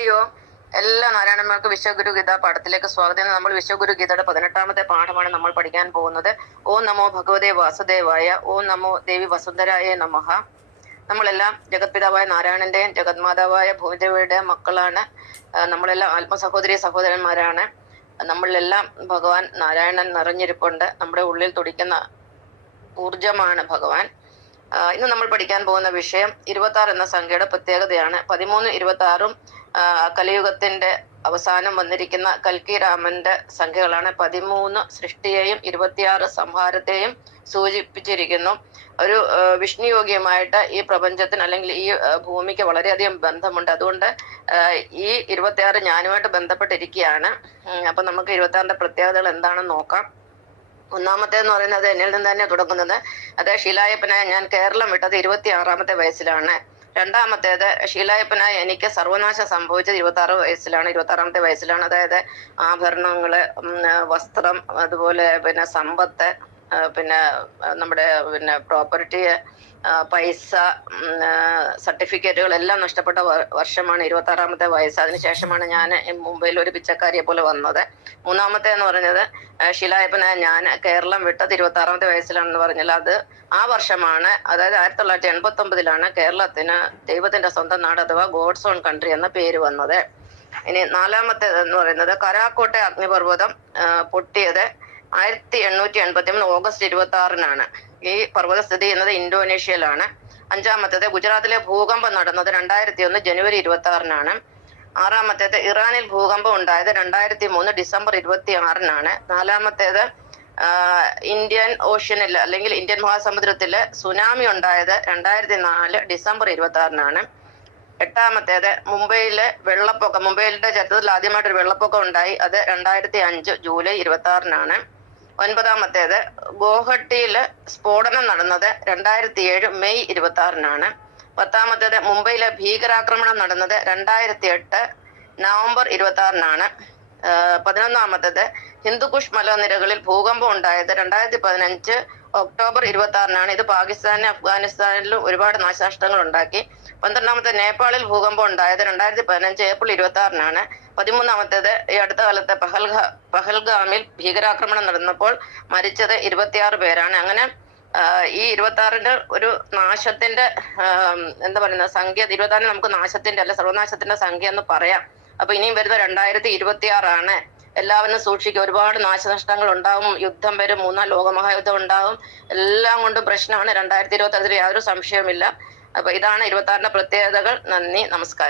അയ്യോ എല്ലാ നാരായണന്മാർക്ക് വിശ്വഗുരു ഗീത പാഠത്തിലേക്ക് സ്വാഗതം. നമ്മൾ വിശ്വഗുരു ഗീതയുടെ 18ാമത്തെ പാഠമാണ് നമ്മൾ പഠിക്കാൻ പോകുന്നത്. ഓം നമോ ഭഗവതേ വാസുദേവായ, ഓം നമോ ദേവി വസുന്ധരായ നമഃ. നമ്മളെല്ലാം ജഗത്പിതാവായ നാരായണന്റെയും ജഗന്മാതാവായ ഭൂമിദേവിയുടെയും മക്കളാണ്. നമ്മളെല്ലാം ആത്മസഹോദരി സഹോദരന്മാരാണ്. നമ്മളിലെല്ലാം ഭഗവാൻ നാരായണൻ നിറഞ്ഞിരിപ്പുണ്ട്. നമ്മുടെ ഉള്ളിൽ തുടിക്കുന്ന ഊർജമാണ് ഭഗവാൻ. ഇന്ന് നമ്മൾ പഠിക്കാൻ പോകുന്ന വിഷയം 26 എന്ന സംഖ്യയുടെ പ്രത്യേകതയാണ്. 13, 26 കലിയുഗത്തിന്റെ അവസാനം വന്നിരിക്കുന്ന കൽക്കി രാമന്റെ സംഖ്യകളാണ്. 13 സൃഷ്ടിയെയും 26 സംഹാരത്തെയും സൂചിപ്പിച്ചിരിക്കുന്നു. ഒരു വിഷ്ണുയോഗ്യമായിട്ട് ഈ പ്രപഞ്ചത്തിന് അല്ലെങ്കിൽ ഈ ഭൂമിക്ക് വളരെയധികം ബന്ധമുണ്ട്. അതുകൊണ്ട് ഈ 26 ഞാനുമായിട്ട് ബന്ധപ്പെട്ടിരിക്കുകയാണ്. അപ്പൊ നമുക്ക് 26ന്റെ പ്രത്യേകതകൾ എന്താണെന്ന് നോക്കാം. ഒന്നാമത്തേന്ന് പറയുന്നത് എന്നിൽ നിന്ന് തന്നെ തുടങ്ങുന്നത്. അത് ശീലായപ്പനായ ഞാൻ കേരളം വിട്ടത് 26ാമത്തെ വയസ്സിലാണ്. രണ്ടാമത്തേത് ശീലായപ്പനായ എനിക്ക് സർവനാശം സംഭവിച്ചത് 26 വയസ്സിലാണ്, 26ാമത്തെ വയസ്സിലാണ്. അതായത് ആഭരണങ്ങള്, വസ്ത്രം, അതുപോലെ പിന്നെ സമ്പത്ത്, പിന്നെ നമ്മുടെ പ്രോപ്പർട്ടി, പൈസ, സർട്ടിഫിക്കറ്റുകൾ എല്ലാം നഷ്ടപ്പെട്ട വർഷമാണ് 26ാമത്തെ വയസ്സ്. അതിനുശേഷമാണ് ഞാൻ മുംബൈയിൽ ഒരു പിച്ചക്കാരിയെ പോലെ വന്നത്. മൂന്നാമത്തെ എന്ന് പറഞ്ഞത് ശീലായപ്പനായ ഞാൻ കേരളം വിട്ടത് 26ാമത്തെ വയസ്സിലാണെന്ന് പറഞ്ഞാൽ അത് ആ വർഷമാണ്. അതായത് 1989 കേരളത്തിന് ദൈവത്തിന്റെ സ്വന്തം നാട് അഥവാ ഗോഡ്സ് ഓൺ കൺട്രി എന്ന പേര് വന്നത്. ഇനി നാലാമത്തേത് എന്ന് പറയുന്നത് കരാക്കോട്ടെ അഗ്നിപർവ്വതം പൊട്ടിയത് 1883 ഓഗസ്റ്റ് 26-നാണ്. ഈ പർവ്വത സ്ഥിതി ചെയ്യുന്നത് ഇന്തോനേഷ്യയിലാണ്. അഞ്ചാമത്തേത് ഗുജറാത്തിലെ ഭൂകമ്പം നടന്നത് 2001 ജനുവരി 26-നാണ്. ആറാമത്തേത് ഇറാനിൽ ഭൂകമ്പം ഉണ്ടായത് 2003 ഡിസംബർ 26-നാണ്. നാലാമത്തേത് ഇന്ത്യൻ ഓഷ്യനിൽ അല്ലെങ്കിൽ ഇന്ത്യൻ മഹാസമുദ്രത്തില് സുനാമി ഉണ്ടായത് 2004 ഡിസംബർ 26-നാണ്. എട്ടാമത്തേത് മുംബൈയിലെ വെള്ളപ്പൊക്കം, മുംബൈയിലെ ചരിത്രത്തിൽ ആദ്യമായിട്ടൊരു വെള്ളപ്പൊക്കം ഉണ്ടായി. അത് 2005 ജൂലൈ 26-നാണ്. ഒൻപതാമത്തേത് ഗോഹട്ടിയില് സ്ഫോടനം നടന്നത് 2007 മെയ് 26-നാണ്. പത്താമത്തേത് മുംബൈയിലെ ഭീകരാക്രമണം നടന്നത് 2008 നവംബർ 26-നാണ്. 11ാമത്തേത് ഹിന്ദുക്കുഷ് മലനിരകളിൽ ഭൂകമ്പം ഉണ്ടായത് 2015 ഒക്ടോബർ 26-നാണ്. ഇത് പാകിസ്ഥാനിലും അഫ്ഗാനിസ്ഥാനിലും ഒരുപാട് നാശനഷ്ടങ്ങൾ ഉണ്ടാക്കി. 12ാമത്തെ നേപ്പാളിൽ ഭൂകമ്പം ഉണ്ടായത് 2015 ഏപ്രിൽ 26-നാണ്. 13ാമത്തേത് ഈ അടുത്ത കാലത്തെ പഹൽഗാമിൽ ഭീകരാക്രമണം നടന്നപ്പോൾ മരിച്ചത് 26 പേരാണ്. അങ്ങനെ ഈ 26ന്റെ ഒരു നാശത്തിന്റെ എന്താ പറയുന്ന സംഖ്യ, 26 നമുക്ക് നാശത്തിന്റെ അല്ല സർവനാശത്തിന്റെ സംഖ്യ എന്ന് പറയാം. അപ്പൊ ഇനിയും വരുന്ന 2026 എല്ലാവരും സൂക്ഷിക്കുക. ഒരുപാട് നാശനഷ്ടങ്ങൾ ഉണ്ടാവും, യുദ്ധം വരും, 3ാം ലോകമഹായുദ്ധം ഉണ്ടാവും, എല്ലാം കൊണ്ടും പ്രശ്നമാണ്. 2026 യാതൊരു സംശയവുമില്ല. അപ്പൊ ഇതാണ് 26ന്റെ പ്രത്യേകതകൾ. നന്ദി, നമസ്കാരം.